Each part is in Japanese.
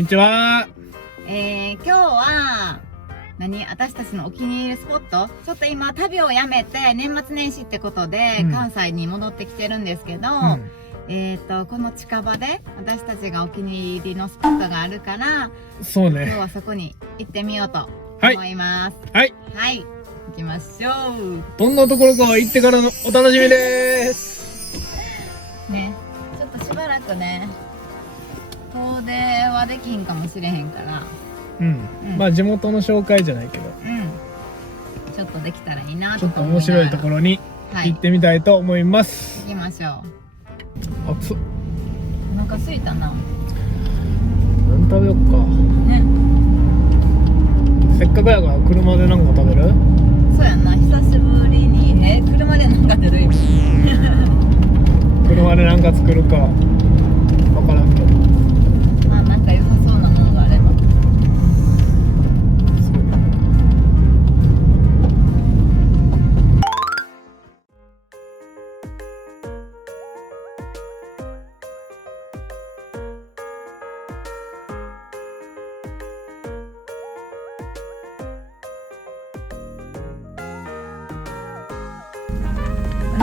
にちは。今日は私たちのお気に入りスポット、ちょっと今旅をやめて年末年始ってことで、関西に戻ってきてるんですけど、この近場で私たちがお気に入りのスポットがあるから、そうね。今日はそこに行ってみようと思います。はい、行きましょう。どんなところかは行ってからのお楽しみです。ね、ちょっとしばらくね、遠出はできんかもしれへんから。まあ地元の紹介じゃないけど、ちょっとできたらいいなちょっと面白いところに行ってみたいと思います。行きましょう。熱っ。お腹空いたな。何食べよっかね。せっかくやから車でなんか食べる？そうやんな、久しぶりに車でなんか出るよ。車でなんか作るかわからんけど、まあなんか良さそうなものがあれば。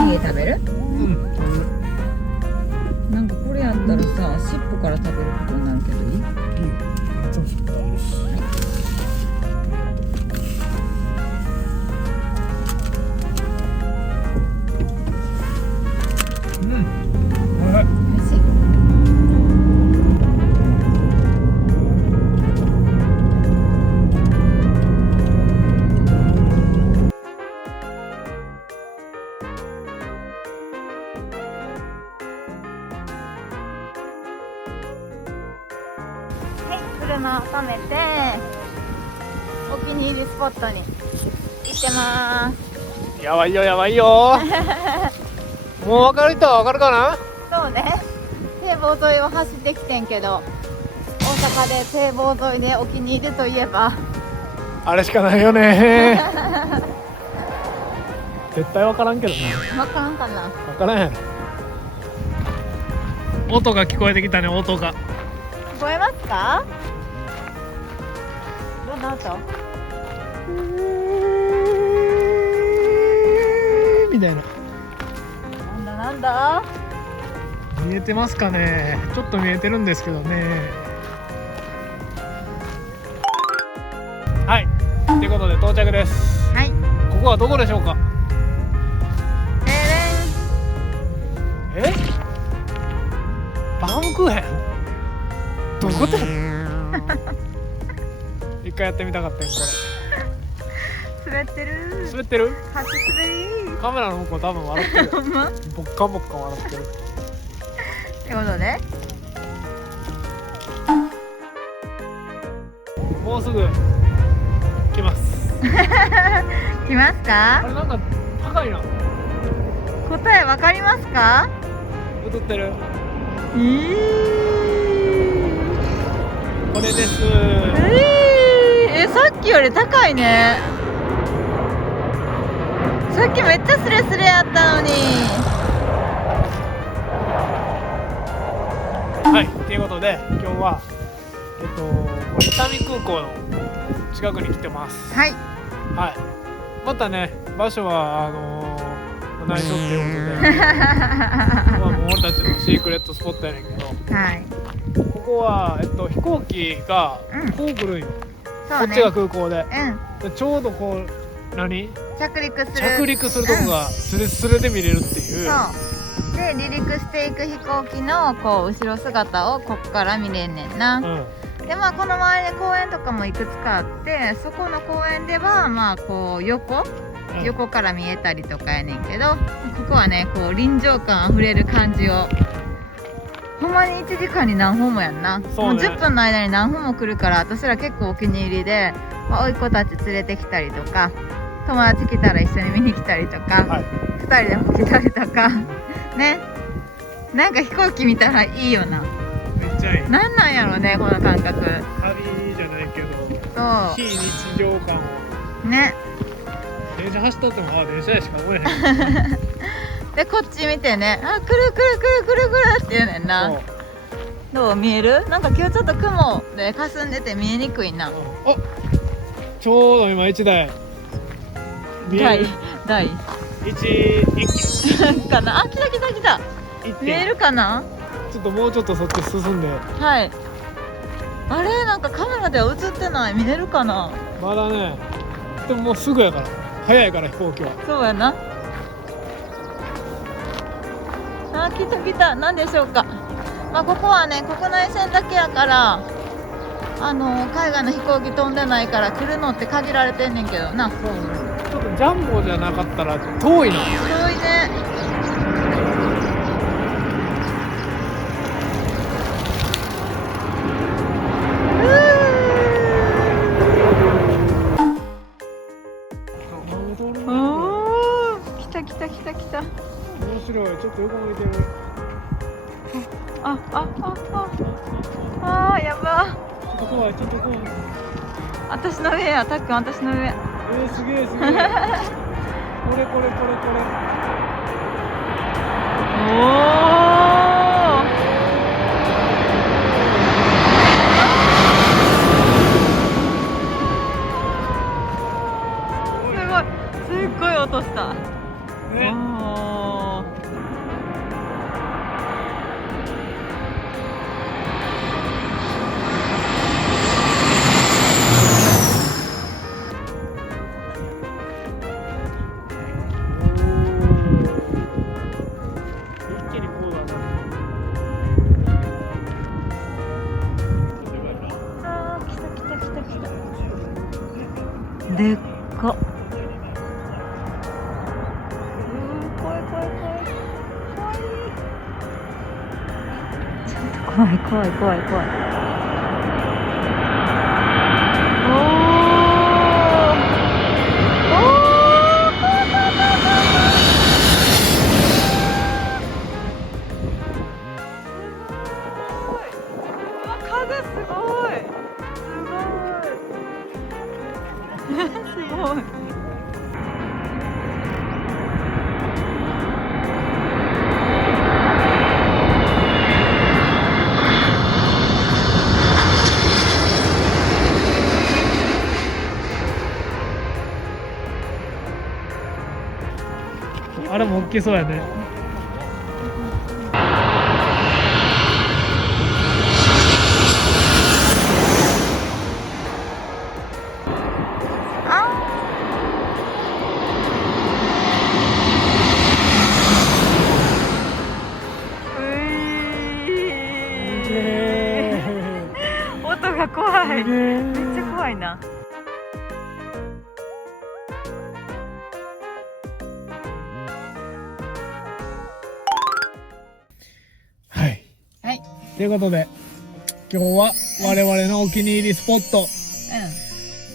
おにぎり食べる？なんかこれやったらさ、尻尾から食べることになるけどいい？はい。美味しい。車を止めてお気に入りスポットに行ってまーす。やばいよやばいよ。もう分かる人は分かるかな？そうね、堤防沿いを走ってきてんけど、大阪で堤防沿いでお気に入りといえばあれしかないよね。絶対分からんけどな。分からんかな。分からんやろ。音が聞こえてきたね。音が聞こえますか？どんな音？みたいな。なんだ見えてますかね？ちょっと見えてるんですけどね。はい、ということで到着です。はい、ここはどこでしょうか？バウムクーヘン？どこで？一回やってみたかったよこ滑ってるれ。滑ってる？初滑りカメラの向こう多分笑ってる。ほんま？ボッカンボッカン笑ってる。ってことでもうすぐ来ます。来ますか？あれなんか高いな。答えわかりますか？映ってる。これです。さっきより高いね。さっきめっちゃスレスレやったのに。はい、ということで今日は伊丹空港の近くに来てます。はい。はい。またね、場所は内緒っていうことで、まあもう俺たちのシークレットスポットやねんけど、はい。ここは飛行機がこう来るんよ。そうね。こっちが空港で、うん。でちょうどこう着陸する。着陸するとこがスレスレで見れるっていう。そう。で離陸していく飛行機のこう後ろ姿をここから見れんねんな。でまあこの周りで公園とかもいくつかあって、そこの公園ではまあこう横から見えたりとかやねんけど、ここはねこう臨場感あふれる感じを。ほんまに1時間に何本もやんな。そうね、もう10分の間に何本も来るから、私ら結構お気に入りで、まあ、甥っ子たち連れてきたりとか、友達来たら一緒に見に来たりとか、2人でも来たりとかね、なんか飛行機見たらいいよな。めっちゃいい。なんやろねこの感覚。旅じゃないけど、そう非日常感をね。電車走っとっても電車でしか思えへん。でこっち見てね、あ、くるくるくるくるくるって言うねんな。どう見える？なんか今日ちょっと雲で霞んでて見えにくいな。あ、ちょうど今1台見える。台一機かな。あ、来た来た来た。見えるかな。ちょっともうちょっとそっち進んで。はい。あれ、なんかカメラでは映ってない。見えるかな。まだね。でももうすぐやから、早いから飛行機は。そうやな。あ、来た来た。何でしょうか。まあ、ここはね、国内線だけやから、海外の飛行機飛んでないから来るのって限られてんねんけどな。そうね。ちょっとジャンボじゃなかったら遠いな。遠いね。来た来た来た来た。面白い。ちょっと横向いてる。やば。ちょっと怖い、ちょっと怖い。私の上や、たっくん、私の上。すげえすげえ。これ。すっごい音した。ね。でっか。怖い。風すごい。すごい。あれも大きそうやね。音が怖い。めっちゃ怖いな。はい。ということで、今日は我々のお気に入りスポット、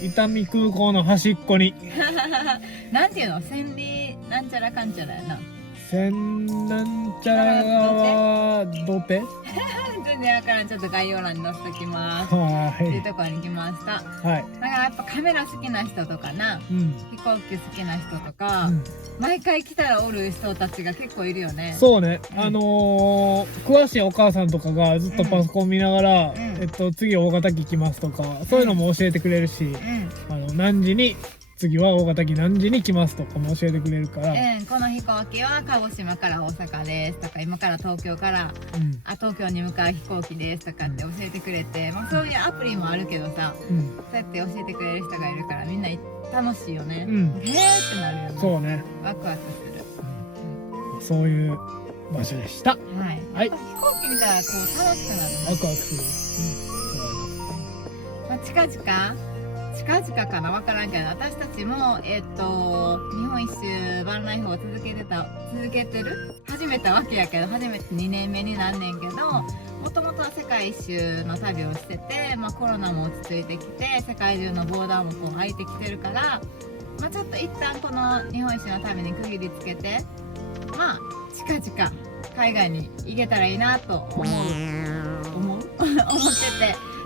伊丹空港の端っこに。なんていうの、千里なんちゃらかんちゃらやな。千なんちゃら川土手。全然わからん。ちょっと概要欄に載せときます。はっていうところに来ました。はい。だからやっぱカメラ好きな人とかな、うん。飛行機好きな人とか、毎回来たらおる人たちが結構いるよね。そうね。詳しいお母さんとかがずっとパソコン見ながら、次大型機行きますとか、そういうのも教えてくれるし、何時に次は大型機何時に来ますとかも教えてくれるから、この飛行機は鹿児島から大阪ですとか、今から東京から、東京に向かう飛行機ですとかって教えてくれて、まあ、そういうアプリもあるけどさ、そうやって教えてくれる人がいるからみんな楽しいよね。へーってなるよね。そうね。ワクワクする。そういう場所でした。はい。飛行機見たらこう楽しくなるね。ワクワクする。まあ、近々かな、分からんけど、私たちも日本一周バンライフを続けてる始めたわけやけど、初めて2年目になんねんけど、もともとは世界一周の旅をしてて、まあ、コロナも落ち着いてきて世界中のボーダーもこう開いてきてるから、まあ、ちょっと一旦この日本一周の旅に区切りつけて、まあ近々海外に行けたらいいなと思ってて、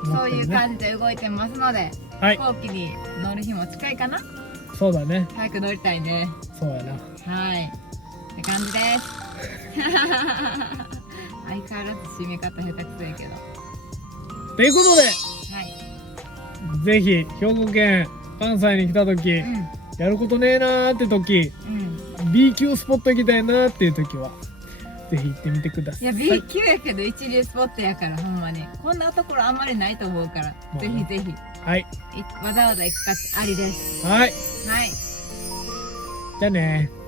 そういう感じで動いてますので、飛行機に乗る日も近いかな。そうだね。早く乗りたいね。そうやな。はい。って感じです。相変わらず締め方下手くそやけど。ということで、はい。ぜひ兵庫県関西に来た時、やることねえなーって時、B 級スポット行きたいなーっていう時はぜひ行ってみてください。いや B 級やけど一流スポットやからほんまにこんなところあんまりないと思うから、ぜひぜひはいわざわざ行く価値ありです。はい、はい。じゃあねー。